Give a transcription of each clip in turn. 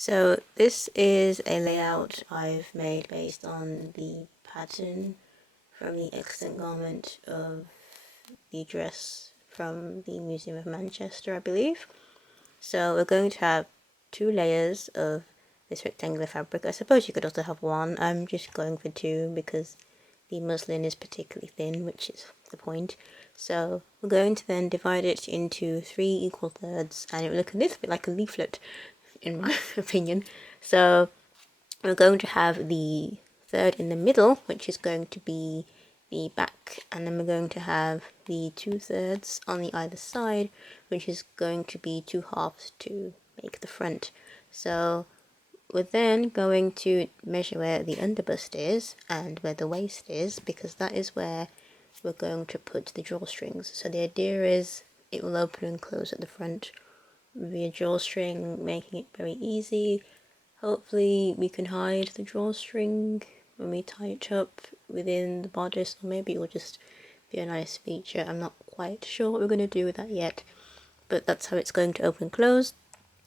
So this is a layout I've made based on the pattern from the extant garment of the dress from the Museum of Manchester, I believe. So we're going to have 2 layers of this rectangular fabric. I suppose you could also have 1. I'm just going for 2 because the muslin is particularly thin, which is the point. So we're going to then divide it into 3 equal thirds, and it will look a little bit like a leaflet in my opinion. So we're going to have the third in the middle, which is going to be the back, and then we're going to have the 2/3 on the either side, which is going to be 2 halves to make the front. So we're then going to measure where the underbust is and where the waist is, because that is where we're going to put the drawstrings. So the idea is it will open and close at the front via drawstring, making it very easy. Hopefully we can hide the drawstring when we tie it up within the bodice, or maybe it will just be a nice feature. I'm not quite sure what we're going to do with that yet, but that's how it's going to open and close.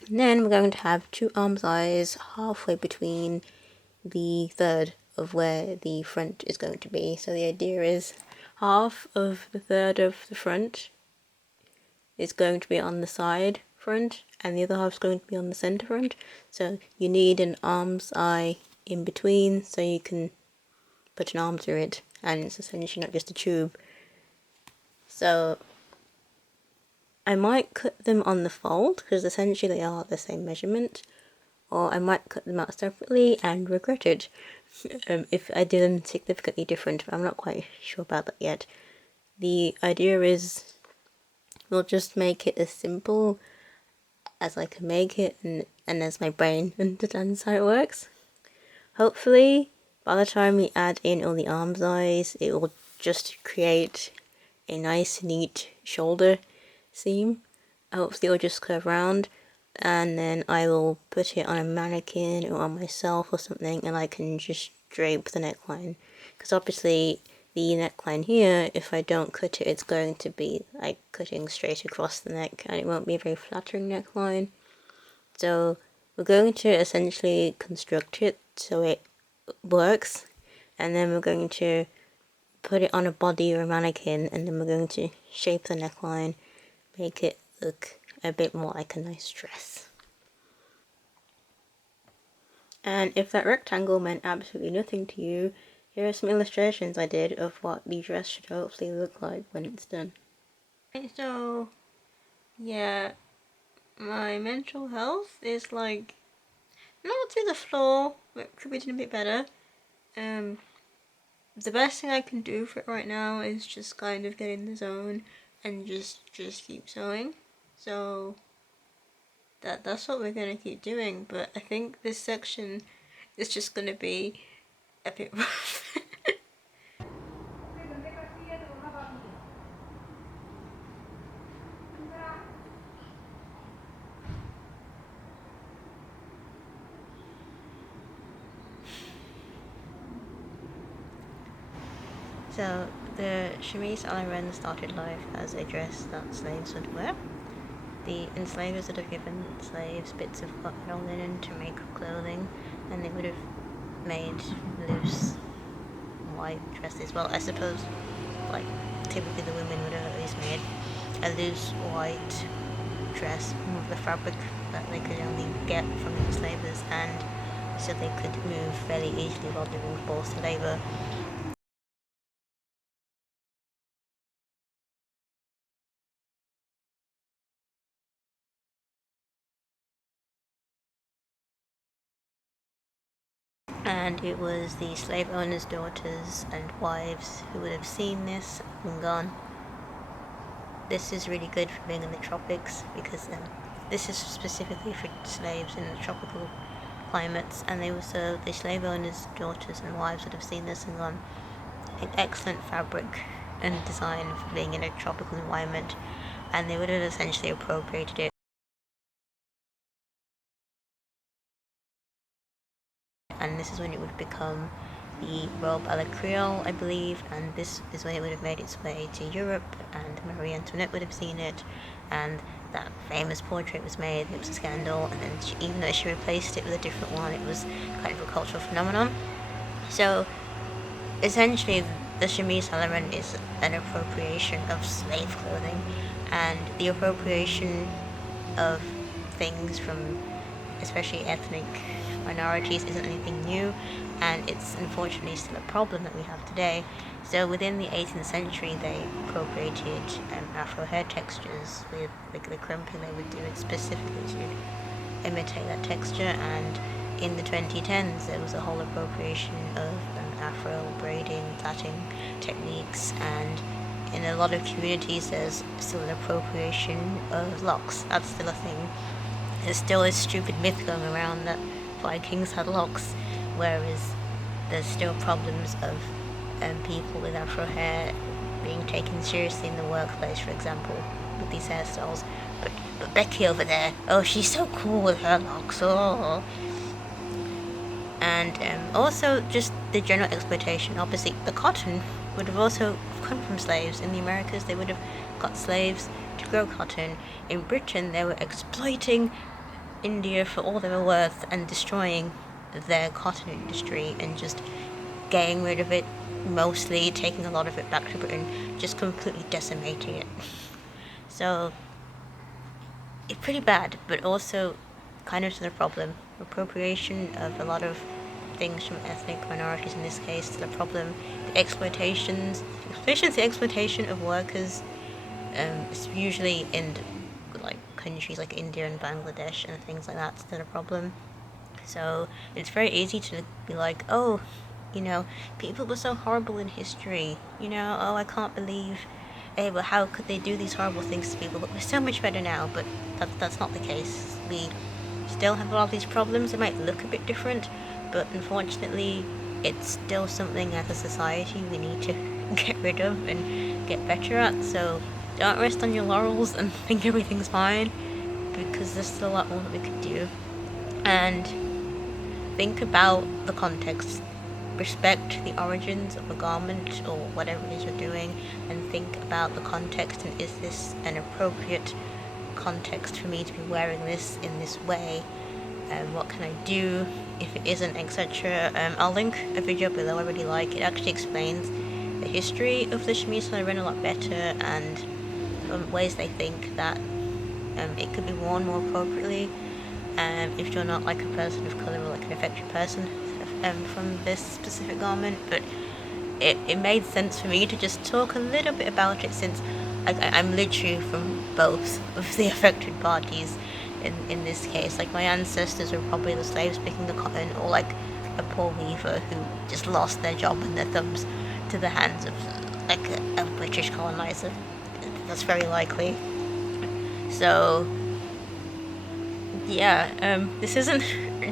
And then we're going to have 2 arm eyes halfway between the third of where the front is going to be. So the idea is half of the third of the front is going to be on the side front, and the other half is going to be on the center front. So you need an arm's eye in between so you can put an arm through it, and it's essentially not just a tube. So I might cut them on the fold because essentially they are the same measurement, or I might cut them out separately and regret it if I did them significantly different, but I'm not quite sure about that yet. The idea is we'll just make it as simple as I can make it, and as my brain understands how it works. Hopefully, by the time we add in all the arms eyes, it will just create a nice, neat shoulder seam. Hopefully, it will just curve around, and then I will put it on a mannequin or on myself or something, and I can just drape the neckline. Because obviously, the neckline here, if I don't cut it, it's going to be like cutting straight across the neck, and it won't be a very flattering neckline. So we're going to essentially construct it so it works, and then we're going to put it on a body or a mannequin, and then we're going to shape the neckline, make it look a bit more like a nice dress. And if that rectangle meant absolutely nothing to you, here are some illustrations I did of what the dress should hopefully look like when it's done. So, yeah, my mental health is like not through the floor, but could be doing a bit better. The best thing I can do for it right now is just kind of get in the zone and just keep sewing. So that's what we're gonna keep doing. But I think this section is just gonna be a bit rough. So the chemise a la Reine started life as a dress that slaves would wear. The enslavers would have given slaves bits of cotton or linen to make clothing, and they would have made loose white dresses. Well, I suppose, like, typically the women would have at least made a loose white dress of the fabric that they could only get from the enslavers, and so they could move fairly easily while doing forced labour. And it was the slave owners' daughters and wives who would have seen this and gone, this is really good for being in the tropics, because this is specifically for slaves in the tropical climates, and the slave owners' daughters and wives would have seen this and gone, an excellent fabric and design for being in a tropical environment, and they would have essentially appropriated it. And this is when it would become the robe a la creole, I believe, and this is when it would have made its way to Europe, and Marie Antoinette would have seen it, and that famous portrait was made. It was a scandal, and then even though she replaced it with a different one, it was kind of a cultural phenomenon. So essentially, the chemise element is an appropriation of slave clothing, and the appropriation of things from especially ethnic minorities isn't anything new, and it's unfortunately still a problem that we have today. So within the 18th century, they appropriated Afro hair textures with the crimping they would do it specifically to imitate that texture, and in the 2010s there was a whole appropriation of Afro braiding, plaiting techniques, and in a lot of communities there's still an appropriation of locks. That's still a thing. There's still this stupid myth going around that Vikings had locks, whereas there's still problems of people with Afro hair being taken seriously in the workplace, for example, with these hairstyles. But Becky over there, oh, she's so cool with her locks, oh. And also just the general exploitation. Obviously, the cotton would have also come from slaves. In the Americas, they would have got slaves to grow cotton. In Britain, they were exploiting India for all they were worth and destroying their cotton industry and just getting rid of it, mostly taking a lot of it back to Britain, just completely decimating it. So it's pretty bad, but also kind of to the problem. Appropriation of a lot of things from ethnic minorities in this case to the problem. The exploitation of workers, usually in like countries like India and Bangladesh and things like that, still a problem. So it's very easy to be like, oh, people were so horrible in history, oh, I can't believe, hey, well, how could they do these horrible things to people, but we're so much better now. But that's not the case. We still have a lot of these problems. It might look a bit different, but unfortunately it's still something as a society we need to get rid of and get better at. So don't rest on your laurels and think everything's fine, because there's still a lot more that we could do. And think about the context. Respect the origins of a garment or whatever it is you're doing, and think about the context, and is this an appropriate context for me to be wearing this in this way? What can I do if it isn't, etc. I'll link a video below I really like. It actually explains the history of the chemise and Reine a lot better, and ways they think that it could be worn more appropriately if you're not like a person of colour or like an affected person from this specific garment. But it made sense for me to just talk a little bit about it, since I'm literally from both of the affected parties in this case. Like, my ancestors were probably the slaves picking the cotton, or like a poor weaver who just lost their job and their thumbs to the hands of like a British colonizer. That's very likely. So yeah, this isn't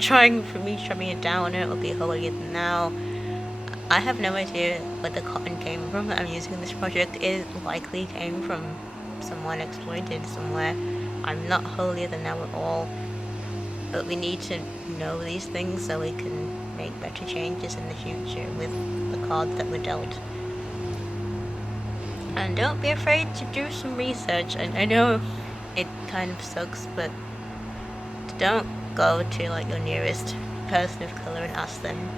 trying to be a downer or be holier than now. I have no idea where the cotton came from that I'm using in this project. It likely came from someone exploited somewhere. I'm not holier than now at all, but we need to know these things so we can make better changes in the future with the cards that were dealt. And don't be afraid to do some research. I know it kind of sucks, but don't go to like your nearest person of colour and ask them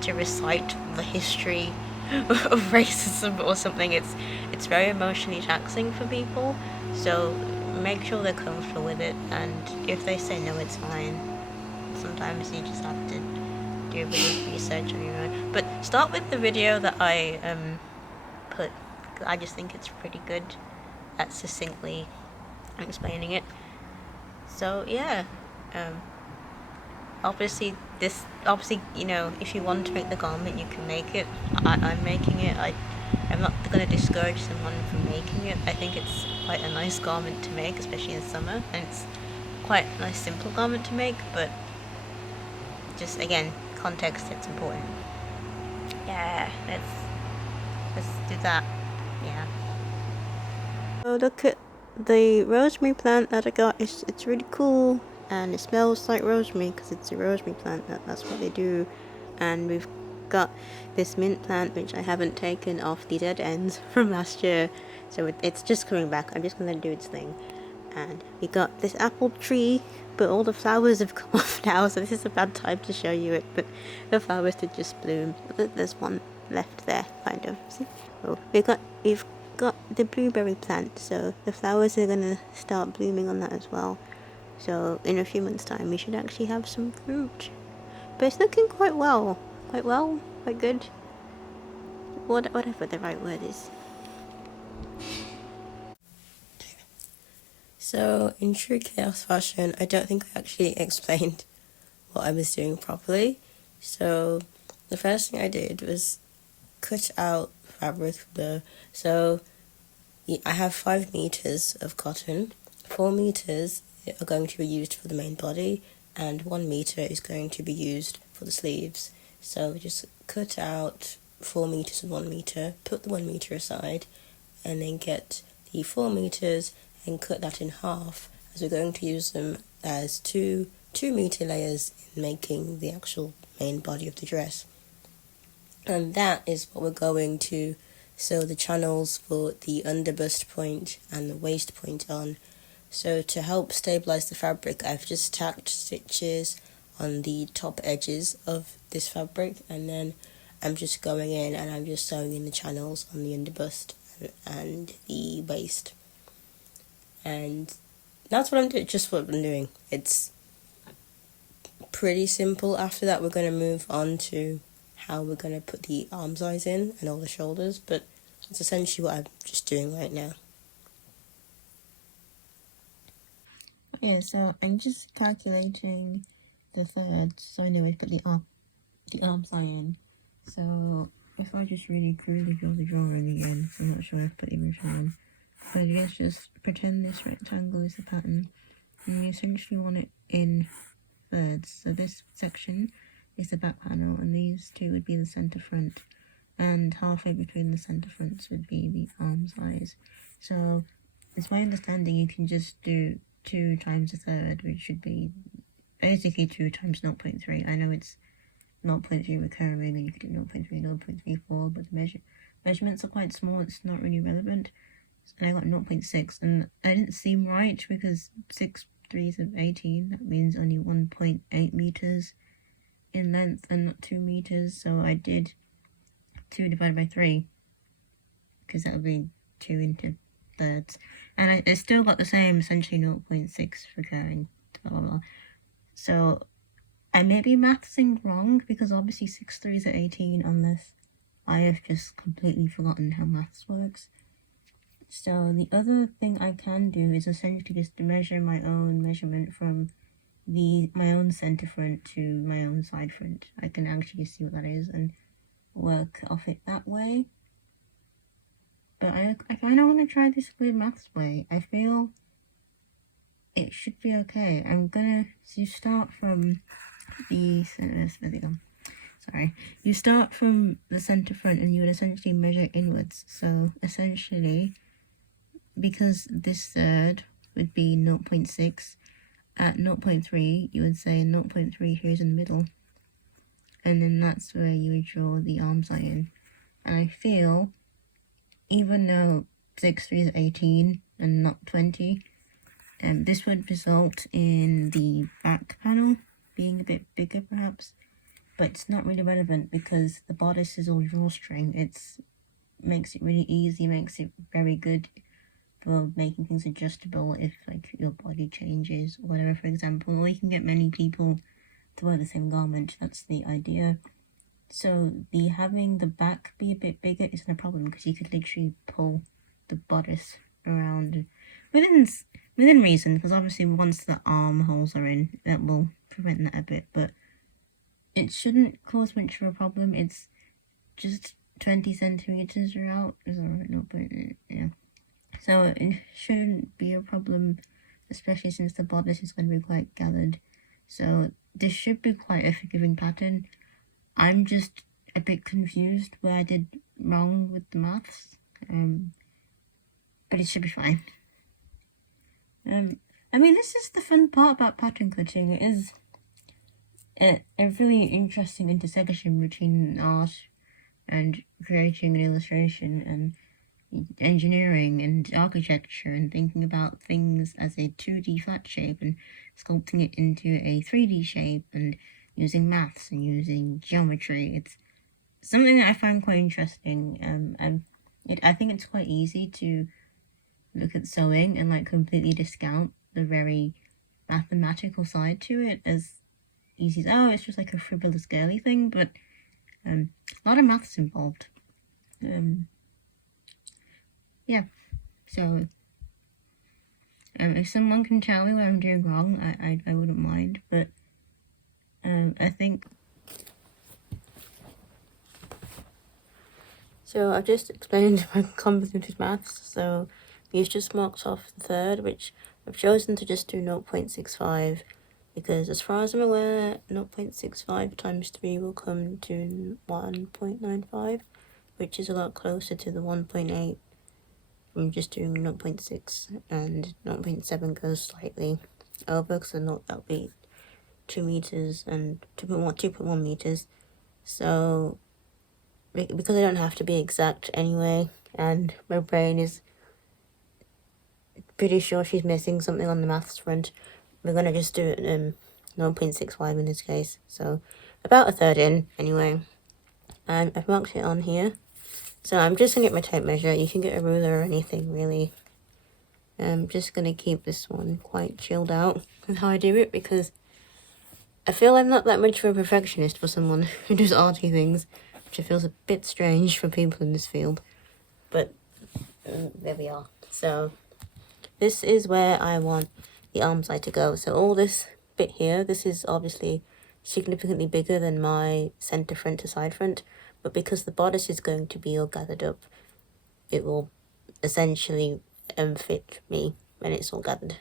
to recite the history of racism or something. It's very emotionally taxing for people, so make sure they're comfortable with it, and if they say no, it's fine. Sometimes you just have to do a bit of research on your own. But start with the video that I put. I just think it's pretty good at succinctly explaining it. So yeah, obviously, if you want to make the garment, you can make it. I'm making it. I'm not going to discourage someone from making it. I think it's quite a nice garment to make, especially in summer, and it's quite a nice simple garment to make, but just, again, context, it's important. Yeah, let's do that. Yeah. So look at the rosemary plant that I got. It's really cool, and it smells like rosemary because it's a rosemary plant. That's what they do. And we've got this mint plant which I haven't taken off the dead ends from last year, so it's just coming back. I'm just gonna do its thing. And we got this apple tree, but all the flowers have come off now, so this is a bad time to show you it, but the flowers did just bloom. There's one left there, kind of. See? Oh, we've got the blueberry plant, so the flowers are gonna start blooming on that as well. So in a few months' time, we should actually have some fruit. But it's looking quite good. Whatever the right word is. So in true chaos fashion, I don't think I actually explained what I was doing properly. So the first thing I did was cut out fabric. So I have 5 meters of cotton. 4 meters are going to be used for the main body, and 1 meter is going to be used for the sleeves. So just cut out 4 meters and 1 meter, put the 1 meter aside, and then get the 4 meters and cut that in half, as we're going to use them as 2 meter layers in making the actual main body of the dress. And that is what we're going to sew the channels for the underbust point and the waist point on. So to help stabilize the fabric, I've just tacked stitches on the top edges of this fabric, and then I'm just going in and I'm just sewing in the channels on the underbust and the waist. And that's what I'm doing, just what I'm doing. It's pretty simple. After that, we're going to move on to how we're going to put the arm size in and all the shoulders, but it's essentially what I'm just doing right now. Yeah, so I'm just calculating the thirds, so I know I put the arm size in. So if I just really crudely draw the drawing again, I'm not sure I've put the original on, but let's just pretend this rectangle is the pattern, and you essentially want it in thirds. So this section is the back panel, and these two would be the centre front, and halfway between the centre fronts would be the arm size. So it's my understanding you can just do 2 times a third, which should be basically 2 times 0.3. I know it's 0.3 recurring, and you could do 0.3, 0.34, but the measurements are quite small, it's not really relevant. And I got 0.6, and I didn't seem right because 6 3s of 18, that means only 1.8 meters in length and not 2 meters, so I did 2 divided by 3, because that would be 2 into thirds, and I still got the same, essentially 0.6 recurring, blah blah blah. So I may be mathsing wrong, because obviously 6 3s are 18, unless I have just completely forgotten how maths works. So the other thing I can do is essentially just measure my own measurement from my own centre front to my own side front. I can actually see what that is and work off it that way. But I kind of want to try this weird maths way. I feel it should be okay. You start from the centre, you start from the centre front and you would essentially measure inwards. So essentially, because this third would be 0.6, at 0.3 you would say 0.3 here's in the middle, and then that's where you would draw the arm size in. And I feel, even though 6 3 is 18 and not 20, this would result in the back panel being a bit bigger perhaps, but it's not really relevant because the bodice is all drawstring. It makes it really easy, makes it very good for making things adjustable if like your body changes or whatever, for example, or you can get many people to wear the same garment. That's the idea. So having the back be a bit bigger isn't a problem, because you could literally pull the bodice around within reason, because obviously once the armholes are in, that will prevent that a bit, but it shouldn't cause much of a problem. It's just 20 centimeters are out. Is that right? No, but yeah. So it shouldn't be a problem, especially since the bodice is going to be quite gathered. So this should be quite a forgiving pattern. I'm just a bit confused where I did wrong with the maths, but it should be fine. I mean, this is the fun part about pattern cutting. a really interesting intersection between art and creating an illustration and engineering and architecture and thinking about things as a 2D flat shape and sculpting it into a 3D shape and using maths and using geometry. It's something that I find quite interesting. I think it's quite easy to look at sewing and like completely discount the very mathematical side to it as easy as, oh, it's just like a frivolous girly thing, but a lot of maths involved. Yeah, so if someone can tell me what I'm doing wrong, I wouldn't mind, but I think... So I've just explained my convoluted maths, so these just marked off the third, which I've chosen to just do 0.65, because as far as I'm aware, 0.65 times 3 will come to 1.95, which is a lot closer to the 1.8 from just doing 0.6, and 0.7 goes slightly over, because that'll be 2 meters and 2.1 meters, so because I don't have to be exact anyway, and my brain is pretty sure she's missing something on the maths front, we're gonna just do it 0.65 in this case, so about a third in anyway. And I've marked it on here, so I'm just gonna get my tape measure. You can get a ruler or anything really. I'm just gonna keep this one quite chilled out with how I do it, because I feel I'm not that much of a perfectionist for someone who does arty things, which feels a bit strange for people in this field, but there we are. So this is where I want the arm side to go. So all this bit here, this is obviously significantly bigger than my center front to side front, but because the bodice is going to be all gathered up, it will essentially fit me when it's all gathered.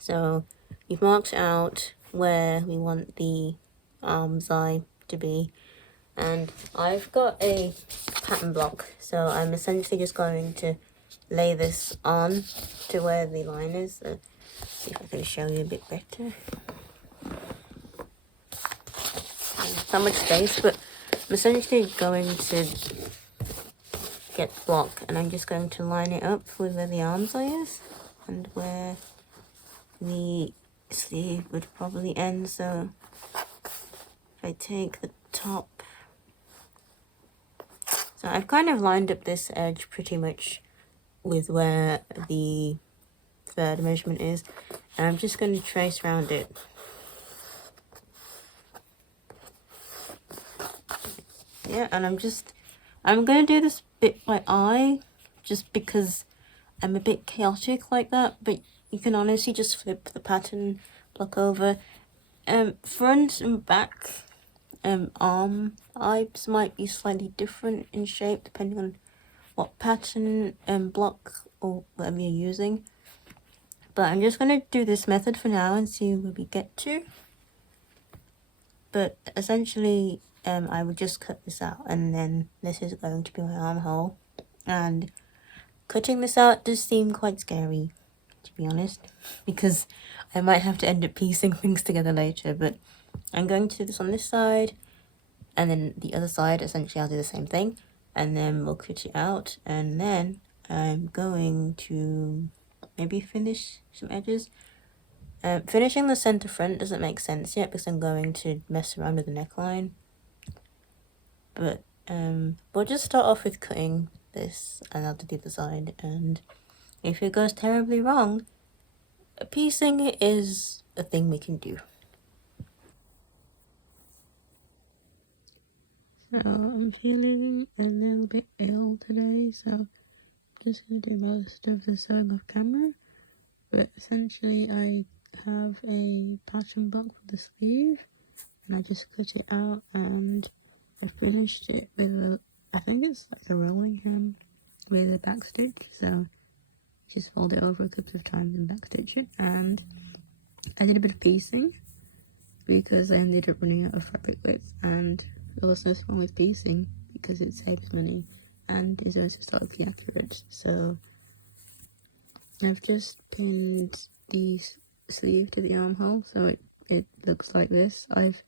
So we've marked out where we want the arm's eye to be, and I've got a pattern block, so I'm essentially just going to lay this on to where the line is. So see if I can show you a bit better. Not much space, but I'm essentially going to get the block, and I'm just going to line it up with where the arm's eye is and where the sleeve would probably end. So if I take the top, so I've kind of lined up this edge pretty much with where the third measurement is, and I'm just going to trace around it. Yeah, and I'm going to do this bit by eye, just because I'm a bit chaotic like that, but you can honestly just flip the pattern block over. Front and back arm eyes might be slightly different in shape depending on what pattern block or whatever you're using, but I'm just going to do this method for now and see where we get to. But essentially I would just cut this out, and then this is going to be my armhole, and cutting this out does seem quite scary, to be honest, because I might have to end up piecing things together later. But I'm going to do this on this side, and then the other side, essentially I'll do the same thing, and then we'll cut it out, and then I'm going to maybe finish some edges. Finishing the center front doesn't make sense yet because I'm going to mess around with the neckline, but we'll just start off with cutting this, and I'll do the other side, and if it goes terribly wrong, piecing is a thing we can do. So I'm feeling a little bit ill today, so I'm just going to do most of the sewing off camera, but essentially I have a pattern block for the sleeve, and I just cut it out, and I finished it with I think it's like a rolling hem with a back stitch, so just fold it over a couple of times and back stitch it. And I did a bit of piecing because I ended up running out of fabric width, and there's no wrong with piecing because it saves money and is also historically accurate. So I've just pinned the sleeve to the armhole so it it looks like this. I've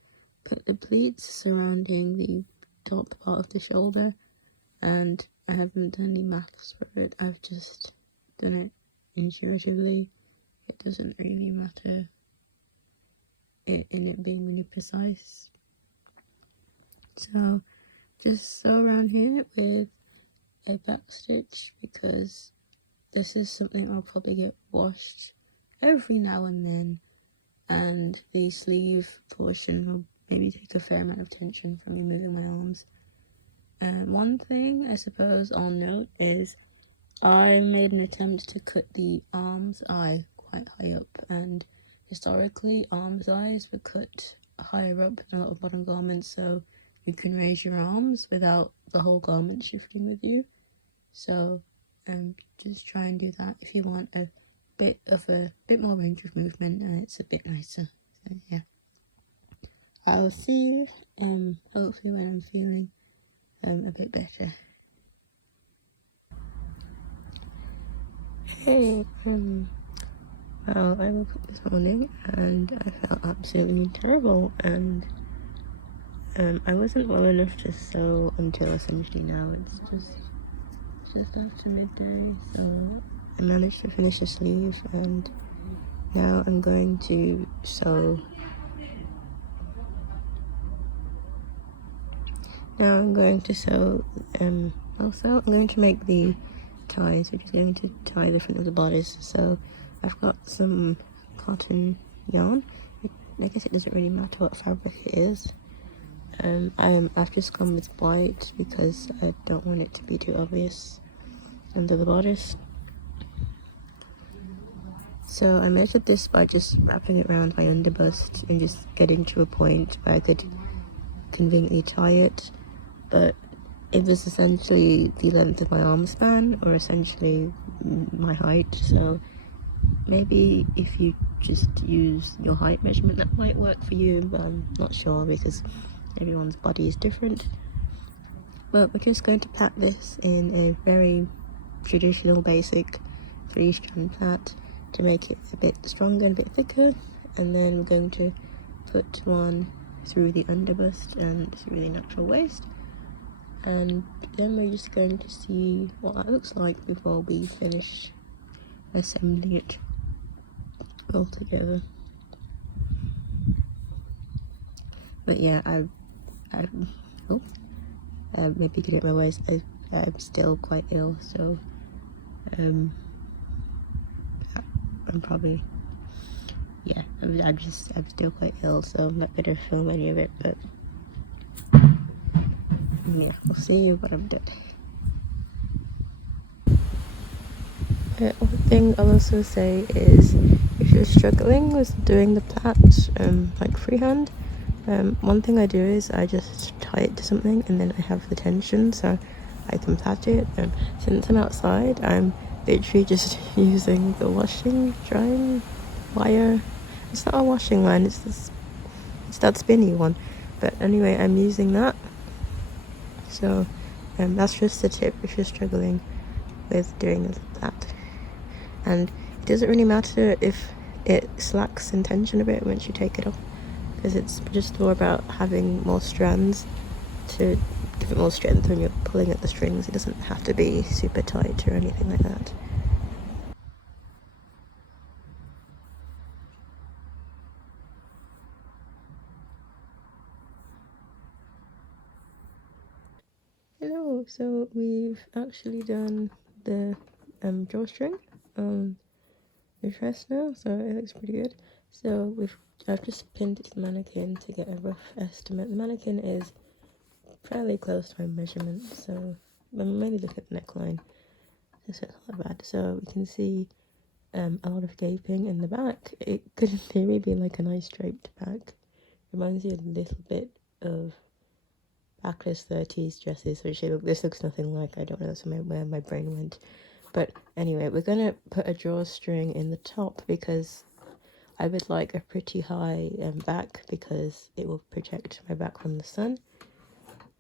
put the pleats surrounding the top part of the shoulder, and I haven't done any maths for it. I've just done it intuitively. It doesn't really matter in it being really precise. So just sew around here with a back stitch, because this is something I'll probably get washed every now and then, and the sleeve portion will maybe take a fair amount of tension from me moving my arms. And one thing I suppose I'll note is I made an attempt to cut the arm's eye quite high up, and historically arm's eyes were cut higher up than a lot of bottom garments, so you can raise your arms without the whole garment shifting with you. So just try and do that if you want a bit more range of movement, and it's a bit nicer. So yeah, I'll see you hopefully when I'm feeling a bit better. Hey, well, I woke up this morning and I felt absolutely terrible, and I wasn't well enough to sew until essentially now. It's just after midday, so I managed to finish the sleeve, and now I'm going to sew. I'm going to make the ties, which is going to tie the front of the bodice. So I've got some cotton yarn. I guess it doesn't really matter what fabric it is. I've just gone with white because I don't want it to be too obvious under the bodice. So I measured this by just wrapping it around my underbust and just getting to a point where I could conveniently tie it, but it was essentially the length of my arm span, or essentially my height. So maybe if you just use your height measurement, that might work for you, but I'm not sure because everyone's body is different. But we're just going to plait this in a very traditional basic 3-strand plait to make it a bit stronger and a bit thicker, and then we're going to put one through the underbust and through the natural waist, and then we're just going to see what that looks like before we finish assembling it all together. But yeah, maybe you can get my waist. I'm still quite ill, so I'm probably, yeah, I'm still quite ill, so I'm not gonna film any of it, but yeah, I'll see you when I'm done. One thing I'll also say is, if you're struggling with doing the plait like freehand, one thing I do is I just tie it to something and then I have the tension so I can plait it. Since I'm outside, I'm literally just using the drying wire. It's not a washing line, it's that spinny one, but anyway, I'm using that. So that's just a tip if you're struggling with doing the plait. And it doesn't really matter if it slacks in tension a bit once you take it off, because it's just more about having more strands to give it more strength when you're pulling at the strings. It doesn't have to be super tight or anything like that. Hello, so we've actually done the drawstring on the dress now, so it looks pretty good. So I've just pinned it to the mannequin to get a rough estimate. The mannequin is fairly close to my measurement, so I'm mainly looking at the neckline, so it's not that bad. So we can see a lot of gaping in the back. It could in theory be like a nice draped back. Reminds you a little bit of backless 30s dresses, which this looks nothing like. I don't know where my brain went. But anyway, we're going to put a drawstring in the top because I would like a pretty high back, because it will protect my back from the sun.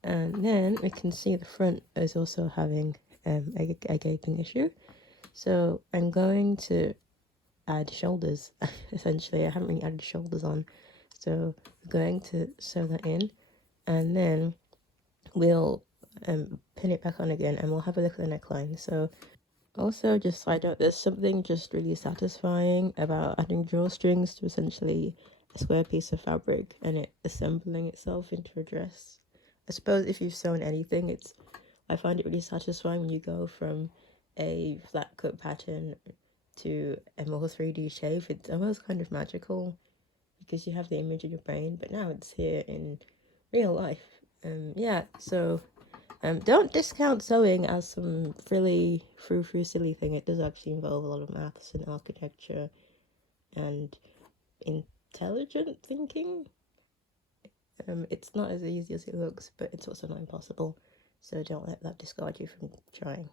And then we can see the front is also having a gaping issue. So I'm going to add shoulders. Essentially, I haven't really added shoulders on, so we're going to sew that in, and then we'll pin it back on again, and we'll have a look at the neckline. So also, just side note, there's something just really satisfying about adding drawstrings to essentially a square piece of fabric and it assembling itself into a dress. I suppose if you've sewn anything, I find it really satisfying when you go from a flat cut pattern to a more 3D shape. It's almost kind of magical because you have the image in your brain, but now it's here in real life. Yeah, so don't discount sewing as some really frou-frou silly thing. It does actually involve a lot of maths and architecture and intelligent thinking. It's not as easy as it looks, but it's also not impossible. So don't let that discourage you from trying.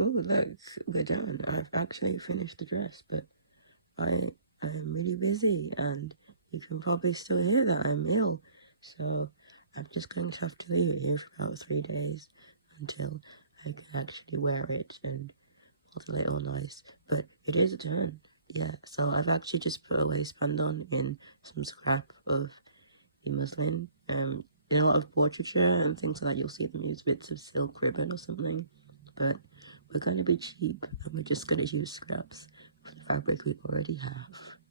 Ooh, look, we're done. I've actually finished the dress, but I am really busy and you can probably still hear that I'm ill. So I'm just going to have to leave it here for about 3 days until I can actually wear it and model it all nice. But it is done. Yeah, so I've actually just put a waistband on in some scrap of the muslin. In a lot of portraiture and things like that, you'll see them use bits of silk ribbon or something. But we're going to be cheap and we're just going to use scraps of the fabric we already have.